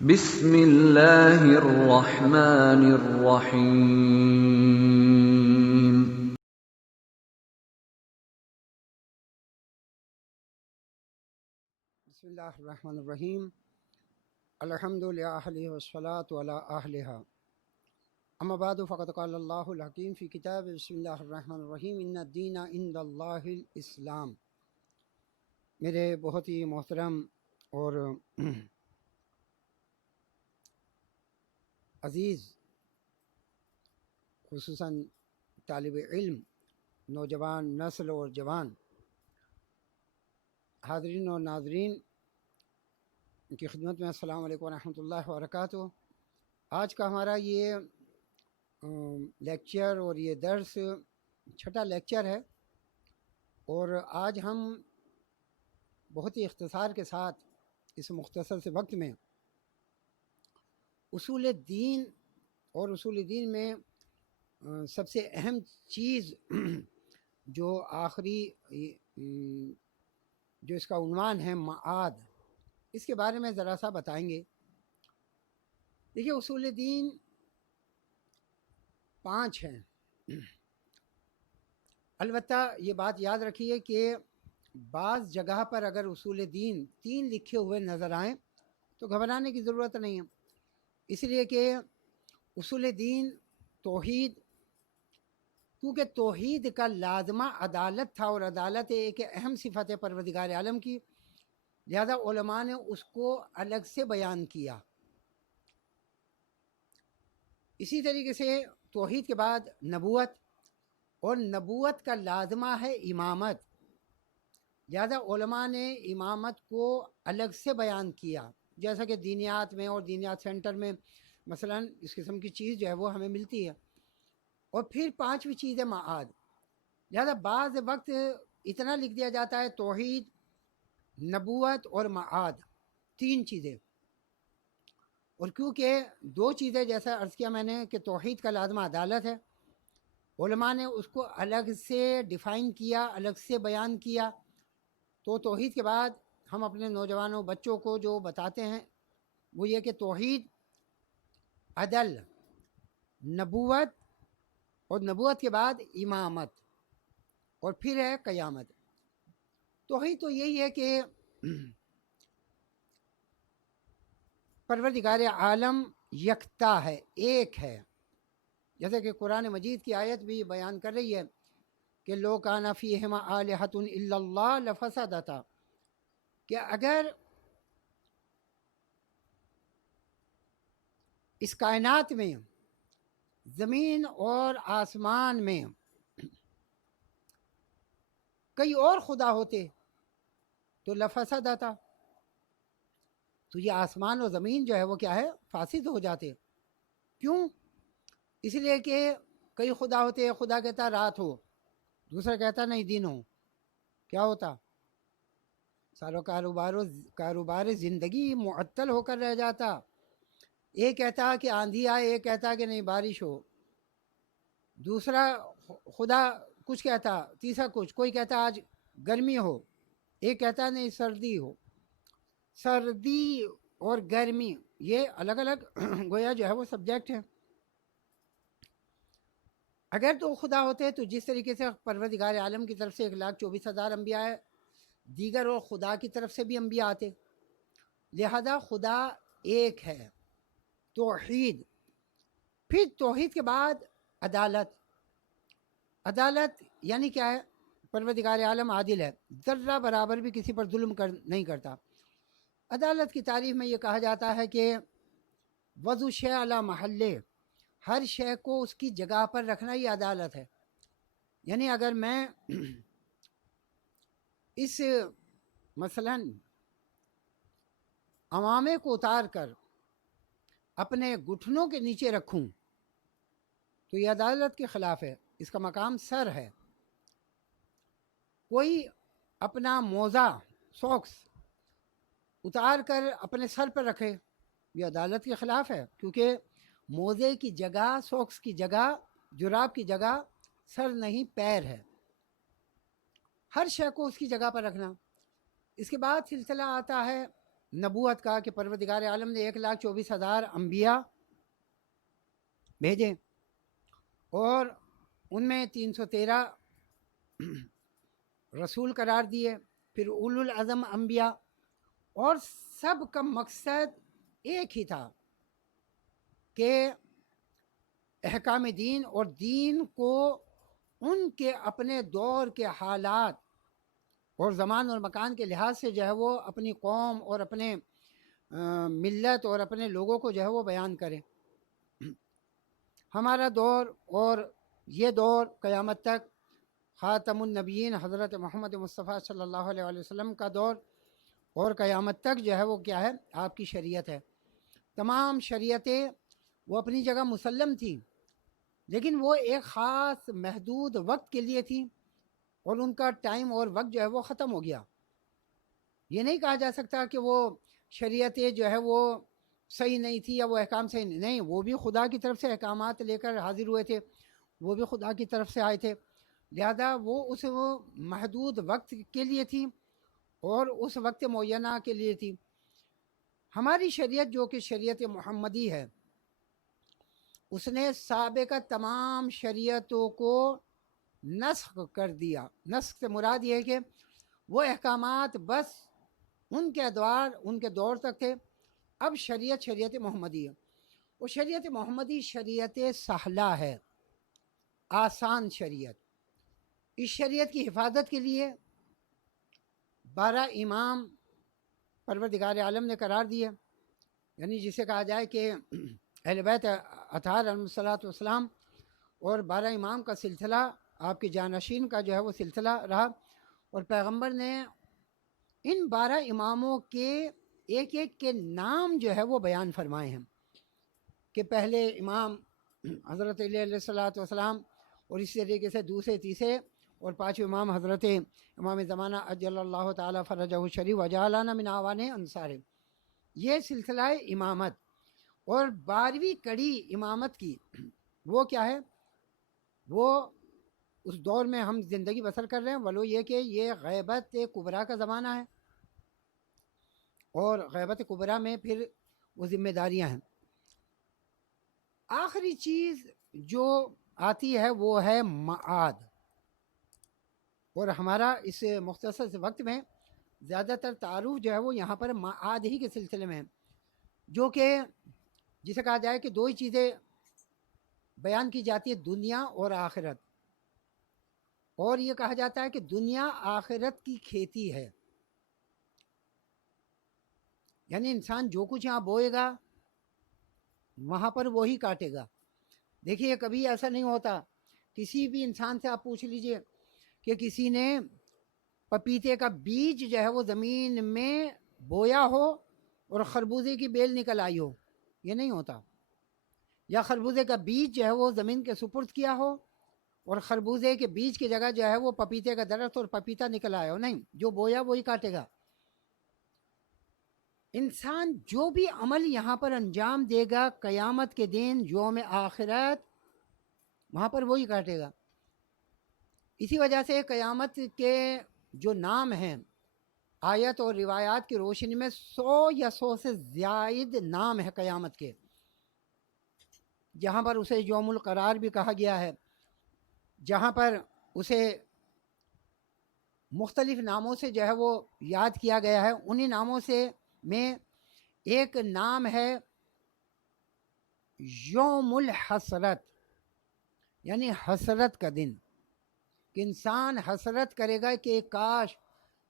بسم اللہ الرحمن الرحیم۔ بسم اللہ الرحمن الرحیم۔ الحمد للہ والصلاۃ علی اہلھا، اما بعد فقد قال اللہ الحکیم فی کتاب بسم اللہ الرحمن الرحیم ان الدین عند اللہ الاسلام۔ میرے بہت ہی محترم اور عزیز خصوصاً طالب علم، نوجوان نسل اور جوان حاضرین اور ناظرین کی خدمت میں السلام علیکم ورحمۃ اللہ وبرکاتہ۔ آج کا ہمارا یہ لیکچر اور یہ درس چھٹا لیکچر ہے، اور آج ہم بہت ہی اختصار کے ساتھ اس مختصر سے وقت میں اصول دین اور اصول دین میں سب سے اہم چیز جو آخری جو اس کا عنوان ہے معاد، اس کے بارے میں ذرا سا بتائیں گے۔ دیکھیے، اصول دین 5 ہیں، البتہ یہ بات یاد رکھیے کہ بعض جگہ پر اگر اصول دین 3 لکھے ہوئے نظر آئیں تو گھبرانے کی ضرورت نہیں ہے، اس لیے کہ اصول دین توحید، کیونکہ توحید کا لازمہ عدالت تھا، اور عدالت ایک اہم صفت ہے پروردگار عالم کی، لہذا علماء نے اس کو الگ سے بیان کیا۔ اسی طریقے سے توحید کے بعد نبوت، اور نبوت کا لازمہ ہے امامت، لہذا علماء نے امامت کو الگ سے بیان کیا، جیسا کہ دینیات میں اور دینیات سینٹر میں مثلا اس قسم کی چیز جو ہے وہ ہمیں ملتی ہے۔ اور پھر 5ویں چیز ہے معاد، لہذا بعض وقت اتنا لکھ دیا جاتا ہے توحید، نبوت اور معاد، 3 چیزیں، اور کیونکہ 2 چیزیں جیسا عرض کیا میں نے کہ توحید کا لازمہ عدالت ہے، علماء نے اس کو الگ سے ڈیفائن کیا، الگ سے بیان کیا، تو توحید کے بعد ہم اپنے نوجوانوں بچوں کو جو بتاتے ہیں وہ یہ کہ توحید، عدل، نبوت، اور نبوت کے بعد امامت، اور پھر ہے قیامت۔ توحید تو یہی ہے کہ پروردگار عالم یکتا ہے، ایک ہے، جیسے کہ قرآن مجید کی آیت بھی بیان کر رہی ہے کہ لو کان فیہما آلہۃ الا اللہ لفسدتا، کہ اگر اس کائنات میں، زمین اور آسمان میں کئی اور خدا ہوتے تو لفسدتا، تو یہ آسمان اور زمین جو ہے وہ کیا ہے، فاسد ہو جاتے۔ کیوں؟ اس لیے کہ کئی خدا ہوتے، خدا کہتا رات ہو، دوسرا کہتا نہیں دن ہو، کیا ہوتا؟ سارا کاروبار زندگی معطل ہو کر رہ جاتا۔ ایک کہتا کہ آندھی آئے، ایک کہتا کہ نہیں بارش ہو، دوسرا خدا کچھ کہتا، تیسرا کچھ، کوئی کہتا آج گرمی ہو، ایک کہتا نہیں سردی ہو۔ سردی اور گرمی یہ الگ الگ گویا جو ہے وہ سبجیکٹ ہیں۔ اگر تو خدا ہوتے تو جس طریقے سے پروردگار عالم کی طرف سے 1,24,000 انبیاء ہے، دیگر اور خدا کی طرف سے بھی انبیاء آتے، لہذا خدا ایک ہے، توحید۔ پھر توحید کے بعد عدالت، عدالت یعنی کیا ہے؟ پروردگار عالم عادل ہے، ذرہ برابر بھی کسی پر ظلم نہیں کرتا۔ عدالت کی تعریف میں یہ کہا جاتا ہے کہ وضع شیء علی محلہ، ہر شے کو اس کی جگہ پر رکھنا یہ عدالت ہے۔ یعنی اگر میں اس مثلا عوامے کو اتار کر اپنے گھٹنوں کے نیچے رکھوں تو یہ عدالت کے خلاف ہے، اس کا مقام سر ہے۔ کوئی اپنا موزہ، سوکس اتار کر اپنے سر پر رکھے، یہ عدالت کے خلاف ہے، کیونکہ موزے کی جگہ، سوکس کی جگہ، جراب کی جگہ سر نہیں پیر ہے۔ ہر شے کو اس کی جگہ پر رکھنا، اس کے بعد سلسلہ آتا ہے نبوت کا کہ پروردگار عالم نے 1,24,000 انبیاء بھیجے اور ان میں 313 رسول قرار دیے، پھر اولو العزم انبیاء، اور سب کا مقصد ایک ہی تھا کہ احکام دین اور دین کو ان کے اپنے دور کے حالات اور زمان اور مکان کے لحاظ سے جو ہے وہ اپنی قوم اور اپنے ملت اور اپنے لوگوں کو جو ہے وہ بیان کرے۔ ہمارا دور اور یہ دور قیامت تک خاتم النبیین حضرت محمد مصطفیٰ صلی اللہ علیہ وآلہ وسلم کا دور اور قیامت تک جو ہے وہ کیا ہے؟ آپ کی شریعت ہے۔ تمام شریعتیں وہ اپنی جگہ مسلم تھیں، لیکن وہ ایک خاص محدود وقت کے لیے تھیں اور ان کا ٹائم اور وقت جو ہے وہ ختم ہو گیا۔ یہ نہیں کہا جا سکتا کہ وہ شریعتیں جو ہے وہ صحیح نہیں تھی یا وہ احکام صحیح نہیں، وہ بھی خدا کی طرف سے احکامات لے کر حاضر ہوئے تھے، وہ بھی خدا کی طرف سے آئے تھے، لہذا وہ اس محدود وقت کے لیے تھی اور اس وقت معینہ کے لیے تھی۔ ہماری شریعت جو کہ شریعت محمدی ہے، اس نے سابقہ تمام شریعتوں کو نسخ کر دیا۔ نسخ سے مراد یہ ہے کہ وہ احکامات بس ان کے ادوار ان کے دور تک تھے، اب شریعت محمدی ہے۔ وہ شریعت محمدی شریعت سہلہ ہے، آسان شریعت۔ اس شریعت کی حفاظت کے لیے 12 امام پروردگار عالم نے قرار دیے، یعنی جسے کہا جائے کہ اہل بیت اطہار علیہ الصلوۃ والسلام اور 12 امام کا سلسلہ آپ کے جانشین کا جو ہے وہ سلسلہ رہا، اور پیغمبر نے ان 12 اماموں کے ایک ایک کے نام جو ہے وہ بیان فرمائے ہیں کہ پہلے امام حضرت علی علیہ الصلوۃ والسلام، اور اسی طریقے سے دوسرے تیسرے اور 5 امام حضرت امام زمانہ اجل اللہ تعالیٰ فرجہ الشریف وجعلنا من اعوان انصار۔ یہ سلسلہ امامت اور 12ویں کڑی امامت کی وہ کیا ہے؟ وہ اس دور میں ہم زندگی بسر کر رہے ہیں، ولو یہ کہ یہ غیبت کبریٰ کا زمانہ ہے، اور غیبت کبریٰ میں پھر وہ ذمہ داریاں ہیں۔ آخری چیز جو آتی ہے وہ ہے معاد، اور ہمارا اس مختصر سے وقت میں زیادہ تر تعارف جو ہے وہ یہاں پر معاد ہی کے سلسلے میں ہے، جو کہ جسے کہا جائے کہ 2 ہی چیزیں بیان کی جاتی ہے، دنیا اور آخرت، اور یہ کہا جاتا ہے کہ دنیا آخرت کی کھیتی ہے، یعنی انسان جو کچھ یہاں بوئے گا وہاں پر وہی کاٹے گا۔ دیکھیے کبھی ایسا نہیں ہوتا، کسی بھی انسان سے آپ پوچھ لیجئے کہ کسی نے پپیتے کا بیج جو ہے وہ زمین میں بویا ہو اور خربوزے کی بیل نکل آئی ہو، یہ نہیں ہوتا۔ یا خربوزے کا بیج جو ہے وہ زمین کے سپرد کیا ہو اور خربوزے کے بیج کی جگہ جو ہے وہ پپیتے کا درخت اور پپیتا نکل آیا ہو، نہیں، جو بویا وہی کاٹے گا۔ انسان جو بھی عمل یہاں پر انجام دے گا قیامت کے دن یوم آخرت وہاں پر وہی کاٹے گا۔ اسی وجہ سے قیامت کے جو نام ہیں آیت اور روایات کی روشنی میں 100 یا 100 سے زائد نام ہے قیامت کے، جہاں پر اسے یوم القرار بھی کہا گیا ہے، جہاں پر اسے مختلف ناموں سے جو ہے وہ یاد کیا گیا ہے۔ انہی ناموں سے میں ایک نام ہے یوم الحسرت، یعنی حسرت کا دن، کہ انسان حسرت کرے گا کہ کاش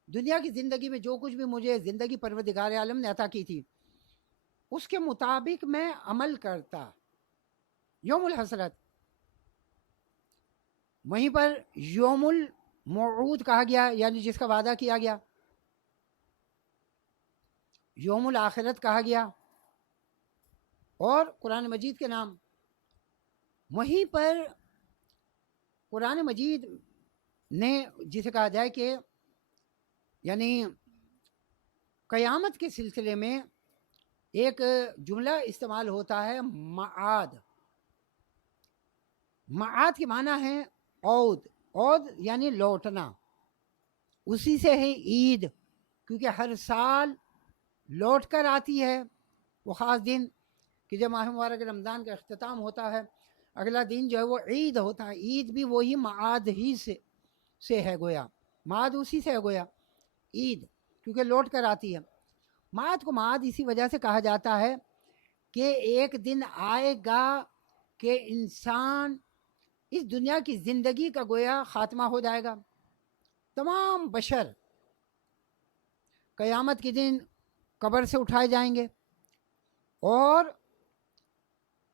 دنیا کی زندگی میں جو کچھ بھی مجھے زندگی پروردگار عالم نے عطا کی تھی اس کے مطابق میں عمل کرتا، یوم الحسرت۔ وہیں پر یوم الموعود کہا گیا، یعنی جس کا وعدہ کیا گیا، یوم الآخرت کہا گیا، اور قرآن مجید کے نام۔ وہیں پر قرآن مجید نے جسے کہا جائے کہ یعنی قیامت کے سلسلے میں ایک جملہ استعمال ہوتا ہے معاد۔ معاد کے معنی ہے عود، عود یعنی لوٹنا، اسی سے ہے عید کیونکہ ہر سال لوٹ کر آتی ہے وہ خاص دن کہ جب ماہ مبارک رمضان کا اختتام ہوتا ہے، اگلا دن جو ہے وہ عید ہوتا ہے. عید بھی وہی معاد ہی سے ہے گویا، معاد اسی سے ہے گویا عید، کیونکہ لوٹ کر آتی ہے. معاد کو معاد اسی وجہ سے کہا جاتا ہے کہ ایک دن آئے گا کہ انسان اس دنیا کی زندگی کا گویا خاتمہ ہو جائے گا. تمام بشر قیامت کے دن قبر سے اٹھائے جائیں گے اور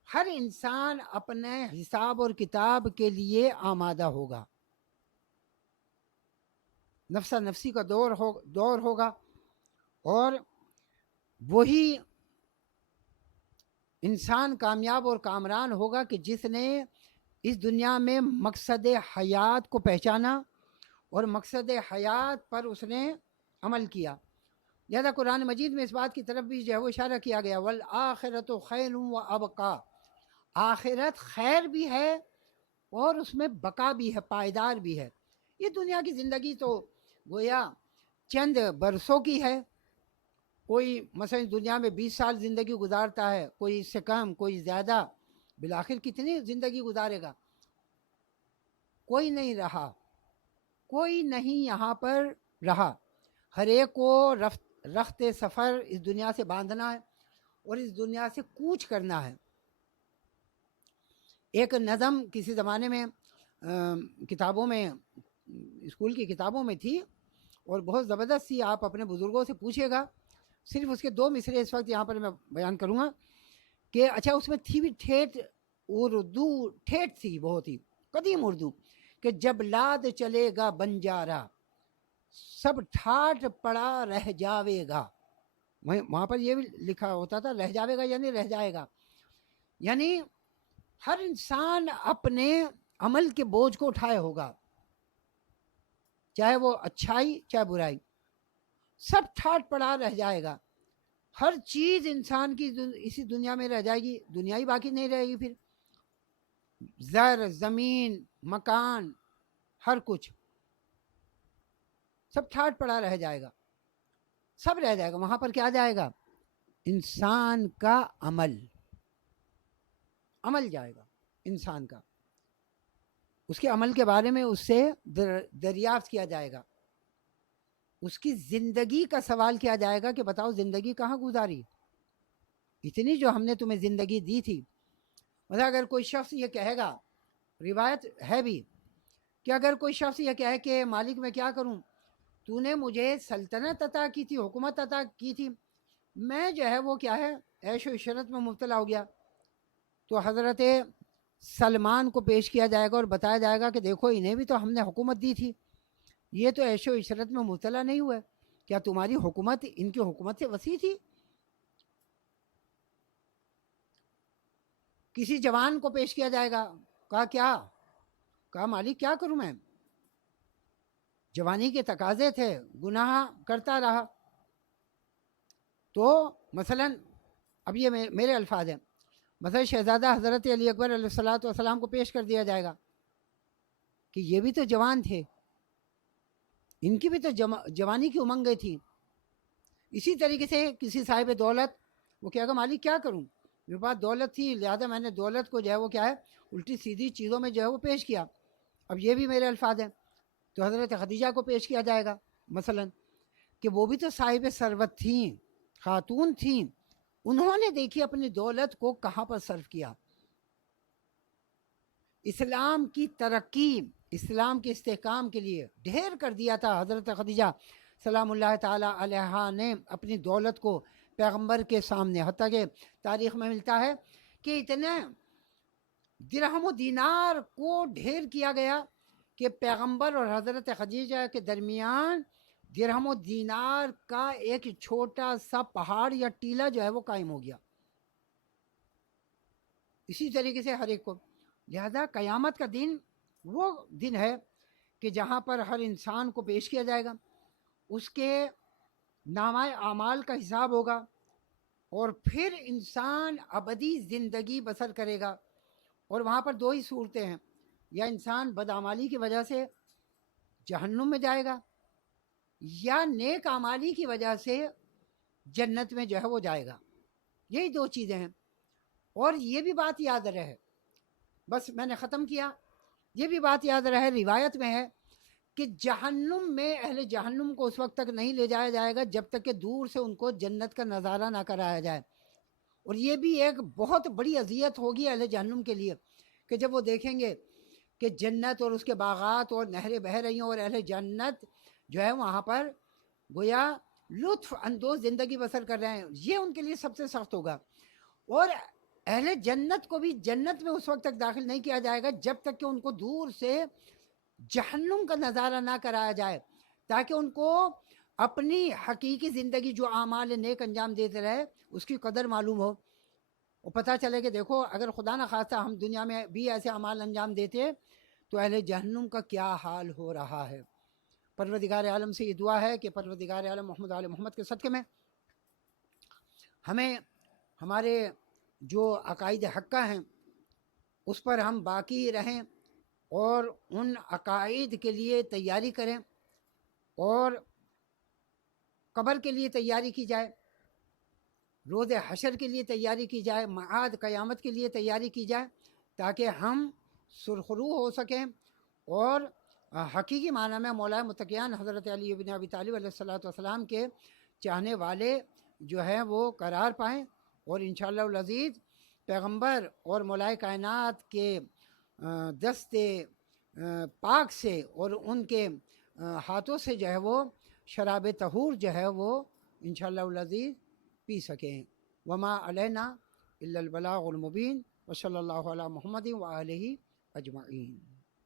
ہر انسان اپنے حساب اور کتاب کے لیے آمادہ ہوگا. نفسا نفسی کا دور ہوگا اور وہی انسان کامیاب اور کامران ہوگا کہ جس نے اس دنیا میں مقصد حیات کو پہچانا اور مقصد حیات پر اس نے عمل کیا. لہذا قرآن مجید میں اس بات کی طرف بھی جو ہے وہ اشارہ کیا گیا، والآخرۃ خیر و ابقا، آخرت خیر بھی ہے اور اس میں بقا بھی ہے، پائیدار بھی ہے. یہ دنیا کی زندگی تو گویا چند برسوں کی ہے. کوئی مثلا دنیا میں 20 سال زندگی گزارتا ہے، کوئی اس سے کم، کوئی زیادہ. بالآخر کتنی زندگی گزارے گا؟ کوئی نہیں رہا، کوئی نہیں یہاں پر رہا. ہر ایک کو رخت سفر اس دنیا سے باندھنا ہے اور اس دنیا سے کوچ کرنا ہے. ایک نظم کسی زمانے میں کتابوں میں، اسکول کی کتابوں میں تھی اور بہت زبردست تھی. آپ اپنے بزرگوں سے پوچھے گا، صرف اس کے 2 مصرے اس وقت یہاں پر میں بیان کروں گا کہ اچھا اس میں تھی بھی ٹھیٹھ اردو، ٹھیٹھ تھی بہت ہی قدیم اردو کہ جب لاد چلے گا بنجارا سب ٹھاٹھ پڑا رہ جاوے گا. وہاں پر یہ بھی لکھا ہوتا تھا رہ جاوے گا یعنی رہ جائے گا، یعنی ہر انسان اپنے عمل کے بوجھ کو اٹھائے ہوگا، چاہے وہ اچھائی چاہے برائی، سب ٹھاٹھ پڑا رہ جائے گا. ہر چیز انسان کی اسی دنیا میں رہ جائے گی، دنیا ہی باقی نہیں رہے گی. پھر زر، زمین، مکان، ہر کچھ سب ٹھاٹھ پڑا رہ جائے گا، سب رہ جائے گا. وہاں پر کیا جائے گا؟ انسان کا عمل جائے گا. انسان کا، اس کے عمل کے بارے میں اس سے دریافت کیا جائے گا. اس کی زندگی کا سوال کیا جائے گا کہ بتاؤ زندگی کہاں گزاری؟ اتنی جو ہم نے تمہیں زندگی دی تھی. مطلب اگر کوئی شخص یہ کہے گا، روایت ہے بھی کہ اگر کوئی شخص یہ کہے کہ مالک میں کیا کروں، تو نے مجھے سلطنت عطا کی تھی، حکومت عطا کی تھی، میں جو ہے وہ کیا ہے عیش و عشرت میں مبتلا ہو گیا، تو حضرت سلمان کو پیش کیا جائے گا اور بتایا جائے گا کہ دیکھو انہیں بھی تو ہم نے حکومت دی تھی، یہ تو عیش و عشرت میں مبتلا نہیں ہوئے، کیا تمہاری حکومت ان کی حکومت سے وسیع تھی؟ کسی جوان کو پیش کیا جائے گا، کہا مالک کیا کروں میں، جوانی کے تقاضے تھے، گناہ کرتا رہا. تو مثلا اب یہ میرے الفاظ ہیں، مثلا شہزادہ حضرت علی اکبر علیہ الصلوۃ والسلام کو پیش کر دیا جائے گا کہ یہ بھی تو جوان تھے، ان کی بھی تو جوانی کی امنگیں تھیں. اسی طریقے سے کسی صاحب دولت، وہ کہے گا مالک کیا کروں، میرے پاس دولت تھی لہذا میں نے دولت کو جو ہے وہ کیا ہے الٹی سیدھی چیزوں میں جو ہے وہ پیش کیا. اب یہ بھی میرے الفاظ ہیں. تو حضرت خدیجہ کو پیش کیا جائے گا مثلا کہ وہ بھی تو صاحب ثروت تھیں، خاتون تھیں، انہوں نے دیکھی اپنی دولت کو کہاں پر صرف کیا. اسلام کی ترقی، اسلام کے استحکام کے لیے ڈھیر کر دیا تھا حضرت خدیجہ سلام اللہ تعالی علیہا نے اپنی دولت کو پیغمبر کے سامنے. حتیٰ کہ تاریخ میں ملتا ہے کہ اتنے درہم و دینار کو ڈھیر کیا گیا کہ پیغمبر اور حضرت خدیجہ کے درمیان درہم و دینار کا ایک چھوٹا سا پہاڑ یا ٹیلہ جو ہے وہ قائم ہو گیا. اسی طریقے سے ہر ایک کو، لہذا قیامت کا دن وہ دن ہے کہ جہاں پر ہر انسان کو پیش کیا جائے گا، اس کے نامہ اعمال کا حساب ہوگا اور پھر انسان ابدی زندگی بسر کرے گا. اور وہاں پر 2 ہی صورتیں ہیں، یا انسان بدعمالی کی وجہ سے جہنم میں جائے گا یا نیک اعمالی کی وجہ سے جنت میں جو ہے وہ جائے گا. یہی دو چیزیں ہیں. اور یہ بھی بات یاد رہے، بس میں نے ختم کیا، یہ بھی بات یاد رہے، روایت میں ہے کہ جہنم میں اہل جہنم کو اس وقت تک نہیں لے جایا جائے گا جب تک کہ دور سے ان کو جنت کا نظارہ نہ کرایا جائے. اور یہ بھی ایک بہت بڑی اذیت ہوگی اہل جہنم کے لیے کہ جب وہ دیکھیں گے کہ جنت اور اس کے باغات اور نہریں بہہ رہی ہیں اور اہل جنت جو ہے وہاں پر گویا لطف اندوز زندگی بسر کر رہے ہیں، یہ ان کے لیے سب سے سخت ہوگا. اور اہل جنت کو بھی جنت میں اس وقت تک داخل نہیں کیا جائے گا جب تک کہ ان کو دور سے جہنم کا نظارہ نہ کرایا جائے، تاکہ ان کو اپنی حقیقی زندگی جو اعمال نیک انجام دیتے رہے اس کی قدر معلوم ہو، اور پتہ چلے کہ دیکھو اگر خدا نہ خواستہ ہم دنیا میں بھی ایسے اعمال انجام دیتے تو اہل جہنم کا کیا حال ہو رہا ہے. پروردگار عالم سے یہ دعا ہے کہ پروردگار عالم محمد آل محمد کے صدقے میں ہمیں ہمارے جو عقائد حقہ ہیں اس پر ہم باقی رہیں اور ان عقائد کے لیے تیاری کریں، اور قبر کے لیے تیاری کی جائے، روز حشر کے لیے تیاری کی جائے، معاد قیامت کے لیے تیاری کی جائے، تاکہ ہم سرخرو ہو سکیں اور حقیقی معنی میں مولا متقیان حضرت علی بن ابی طالب علیہ الصلوۃ والسلام کے چاہنے والے جو ہیں وہ قرار پائیں، اور انشاءاللہ العزیز پیغمبر اور مولا کائنات کے دست پاک سے اور ان کے ہاتھوں سے جو ہے وہ شراب طہور جو ہے وہ انشاءاللہ العزیز پی سکیں. وما علینا الا البلاغ المبین وصلی اللہ علی محمد وآلہ اجمعین.